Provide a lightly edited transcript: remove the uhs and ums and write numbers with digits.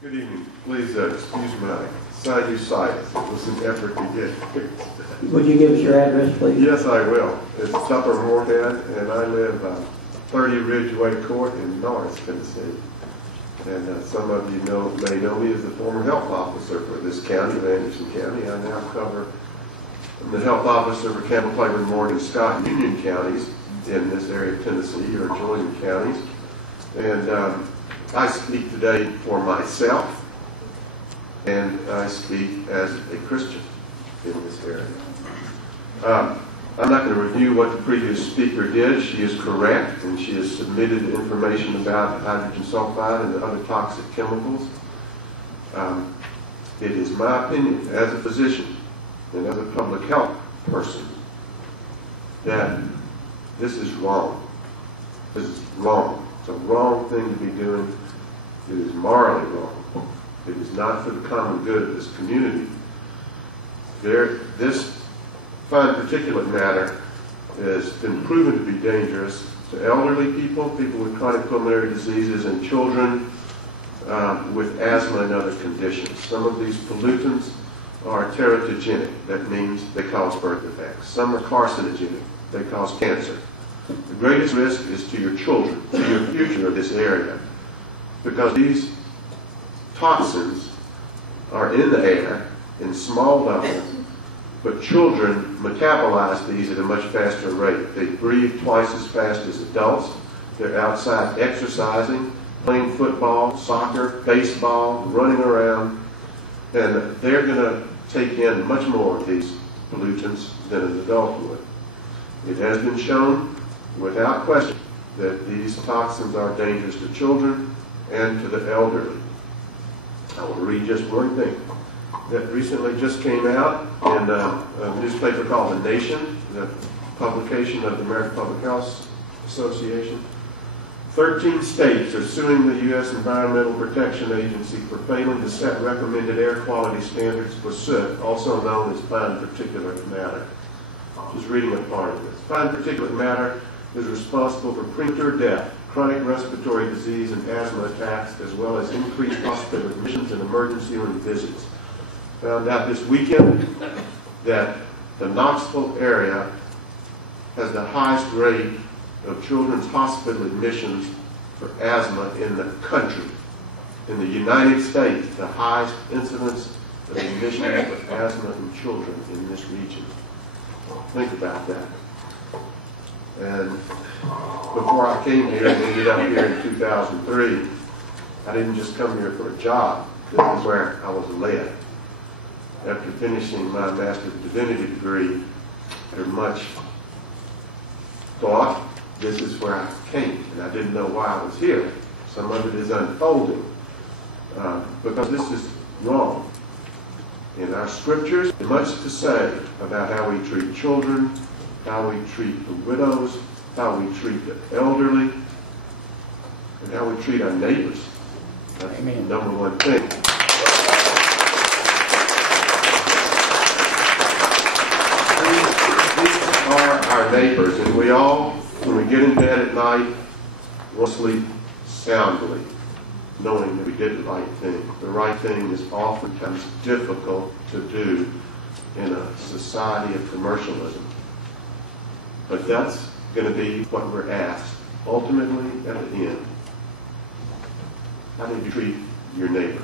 Good evening. Please excuse my sinusitis. It was an effort to get fixed. Would you give us your address, please? Yes, I will. It's Tupper Morehead, and I live 30 Ridgeway Court in Norris, Tennessee. And some of you may know me as the former health officer for this county, of Anderson County. I now cover the health officer for Campbell, Claiborne, Morgan, Scott, and Union counties in this area of Tennessee, or adjoining counties. And I speak today for myself, and I speak as a Christian in this area. I'm not going to review what the previous speaker did. She is correct, and she has submitted information about hydrogen sulfide and the other toxic chemicals. It is my opinion, as a physician and as a public health person, that this is wrong. This is wrong. It's a wrong thing to be doing. It is morally wrong. It is not for the common good of this community. This fine particulate matter has been proven to be dangerous to elderly people, people with chronic pulmonary diseases, and children with asthma and other conditions. Some of these pollutants are teratogenic. That means they cause birth defects. Some are carcinogenic. They cause cancer. The greatest risk is to your children, to your future of this area, because these toxins are in the air in small levels, but children metabolize these at a much faster rate. They breathe twice as fast as adults. They're outside exercising, playing football, soccer, baseball, running around, and they're going to take in much more of these pollutants than an adult would. It has been shown without question that these toxins are dangerous to children and to the elderly. I will read just one thing that recently just came out in a newspaper called The Nation, the publication of the American Public Health Association. 13 states are suing the U.S. Environmental Protection Agency for failing to set recommended air quality standards for soot, also known as fine particulate matter. Just reading a part of this. Fine particulate matter is responsible for premature death, chronic respiratory disease, and asthma attacks, as well as increased hospital admissions and emergency room visits. Found out this weekend that the Knoxville area has the highest rate of children's hospital admissions for asthma in the country. In the United States, the highest incidence of admissions for asthma in children in this region. Think about that. And before I came here and ended up here in 2003, I didn't just come here for a job. This is where I was led. After finishing my Master's of Divinity degree, after much thought, this is where I came. And I didn't know why I was here. Some of it is unfolding. Because this is wrong. In our scriptures, there's much to say about how we treat children, how we treat the widows, how we treat the elderly, and how we treat our neighbors. That's the number one thing. These are our neighbors, and we all, when we get in bed at night, we'll sleep soundly, knowing that we did the right thing. The right thing is oftentimes difficult to do in a society of commercialism. But that's going to be what we're asked, ultimately at the end. How do you treat your neighbor?